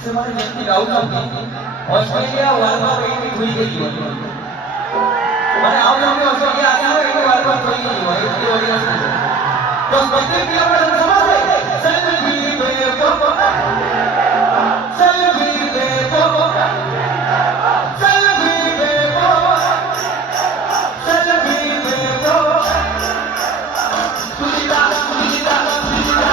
ସେମାନେ ଯେମିତି ଗାଉଛନ୍ତି ଅଷ୍ଟ୍ରେଲିଆ ୱାର୍ଲଡ କପ୍ ଏଇଠି ଥୋଇ ହେଇଯିବ ମାନେ ଆଉ ଯେମିତି ଅଷ୍ଟ୍ରେଲିଆ ଆସିବ ଏଇଠି ୱାର୍ଲଡ କପ୍ ଥୋଇ ହେଇଯିବ ଏଇଠି ଓଡ଼ିଆ ଆସିବ ତ ପ୍ରତି ପିଲାମାନେ ସମସ୍ତେ ସେଲ୍ଫି ବେବ ସେଲ୍ଫି ବେବ ସେଲ୍ଫି ବେବ ସେଲ୍ଫି ବେବ ସୁବିଧା ସୁବିଧା ସୁବିଧା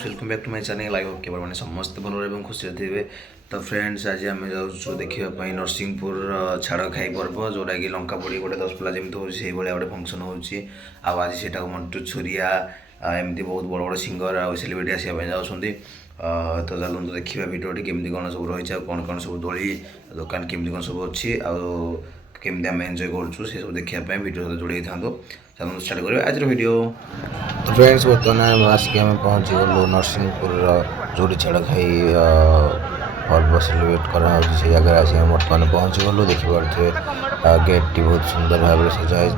welcome back to my channel I hope केवल मैंने समस्त भल और खुशी थे। तो फ्रेंड्स आज आम जाऊँ देखापी नरसिंहपुर छाड़ खाई पर्व जोटा कि लंका पोड़ी गोटे 10 पिला जमी हो गोटे फंक्शन हो आज से मंटू छुरिया एमती बहुत बड़ बड़ सिंगर आ सेलिब्रिटी आसपा जाऊँगी। तो चलते देखा भिडियोटी केमती कौन सब रही है कौन कौन सब दोली दुकान केमती कौन सब अच्छी आमती आम एंजय करूँ से सब देखापी भिडियो सहित जोड़े था। चलो स्टार्ट करें आज भिडियो। तो फ्रेंड्स बर्तमान आसिक आम पहुँची गलु नरसिंहपुर जोड़ी छाड़ खाई पर्व सेलिब्रेट करा से जगह आस बर्तमान पहुँची गलु देखिपे गेट्टी बहुत सुंदर भाव में सजाई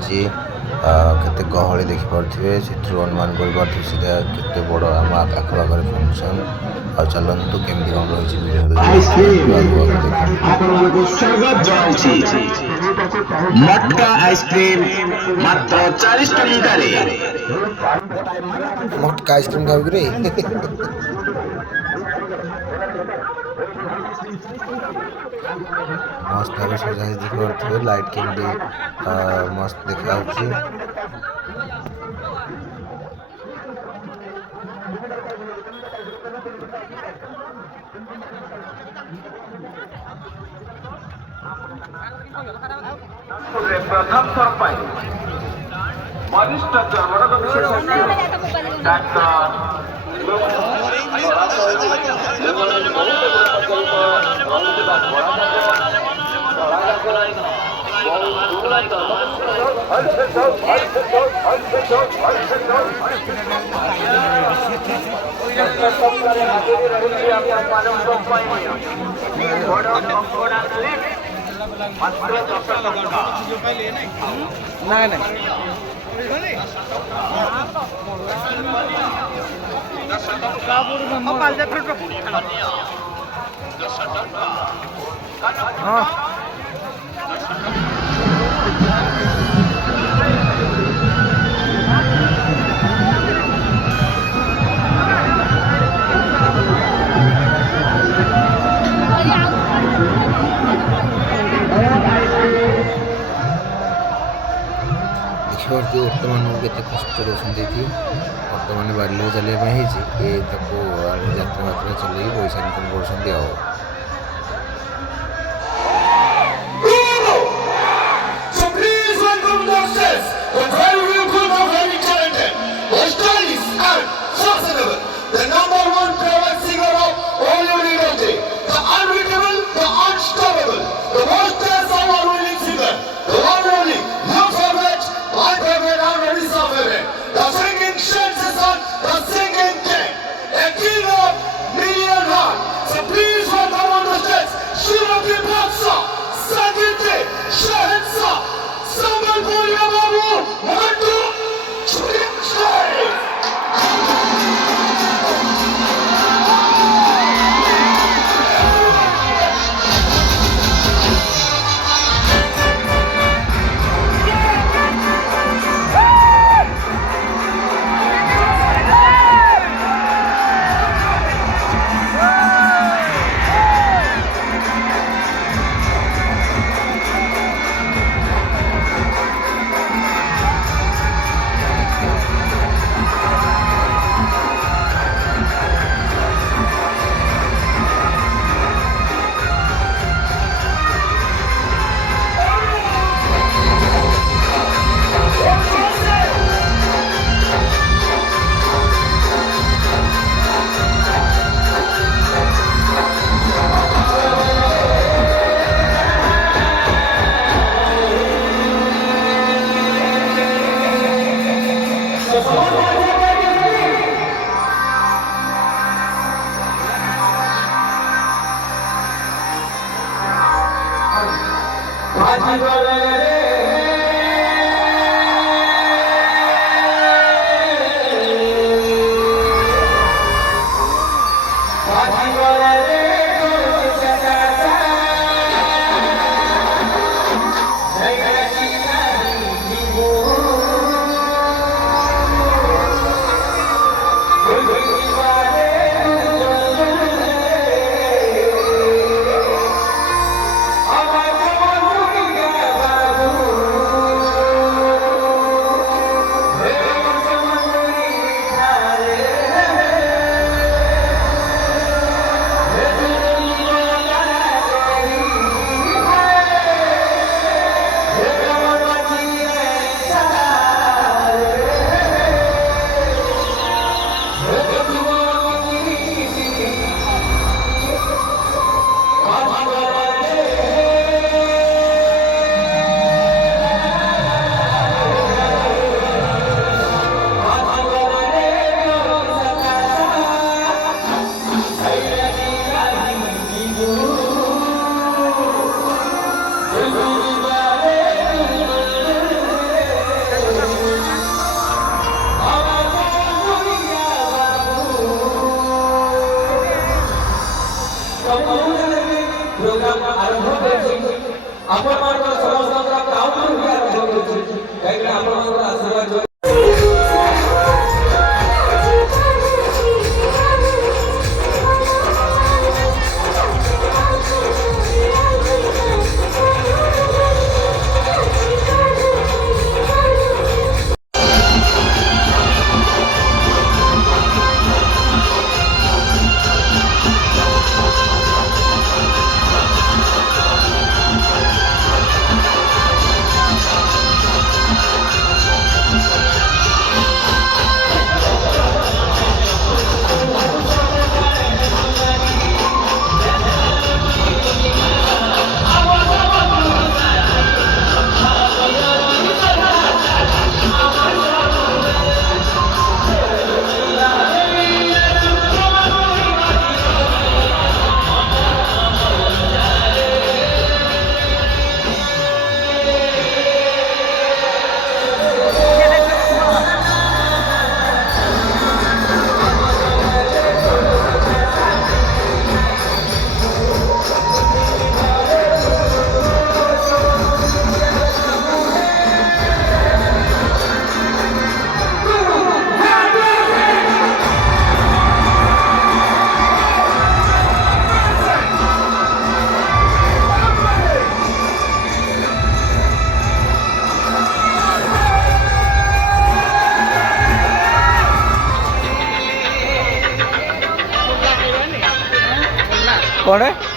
केते गहली देखिपे से अनुमान कर सीधा केते बड़ आम आखपाखर फंक्शन आ चलतु केमती कौन रही मटका आइसक्रीम मात्र 40 टଙ୍କା रे मटका आइसक्रीम खाऊ रे मस्त भाव सजाई देखिए लाइट केमती मस्त देखा प्रथम थर पर वरिष्ठ चर्मरोग विशेषज्ञ डॉक्टर बर्तमान केते कष्ट बर्तमान बारे चलने यात्रा मात्रा चल पैसा इनकम कर So please welcome प्रोग्राम आरंभ करছি ଆପଣମାନଙ୍କର ସମସ୍ତଙ୍କର କ୍ରାଉଡରୁ ବି ଆରମ୍ଭ କରୁଛି କାହିଁକିନା ଆପଣମାନଙ୍କର ଆଶୀର୍ବାଦ कौन है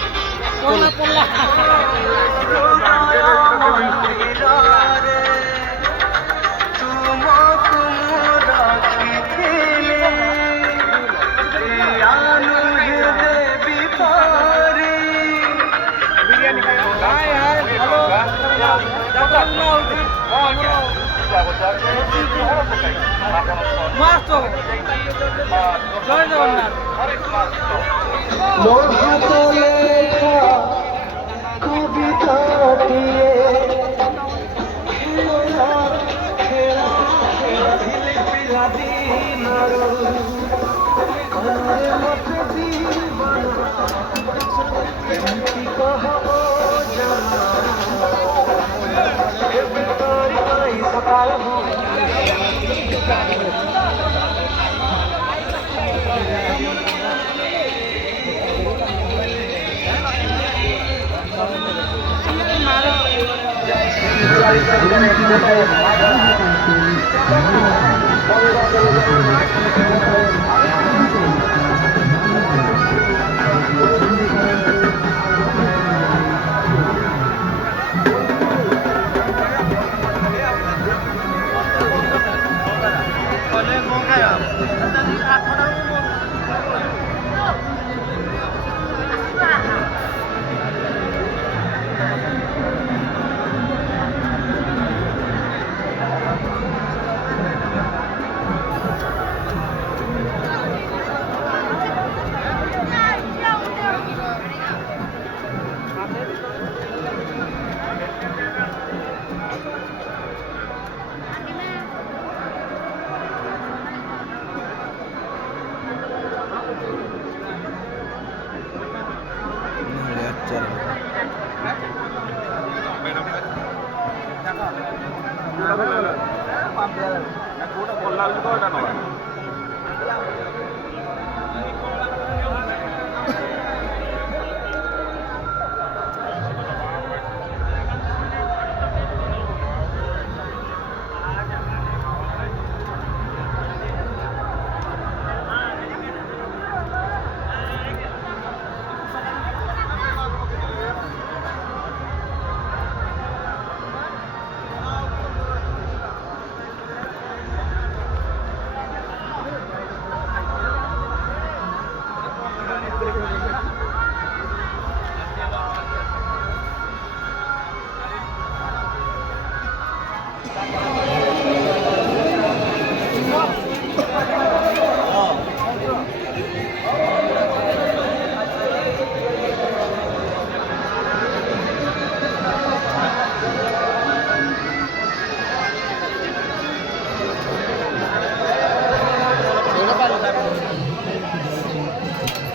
जय जगन्नाथ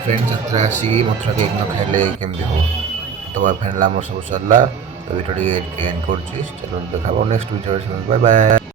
फ्रेंड्स यात्रा आसिक मथुरा केक न खाइले केमती हो तो फाइनाल आम सब सरला तो भिडियो एंड कर चलो देखा नेक्स्ट वीडियो बाय बाय।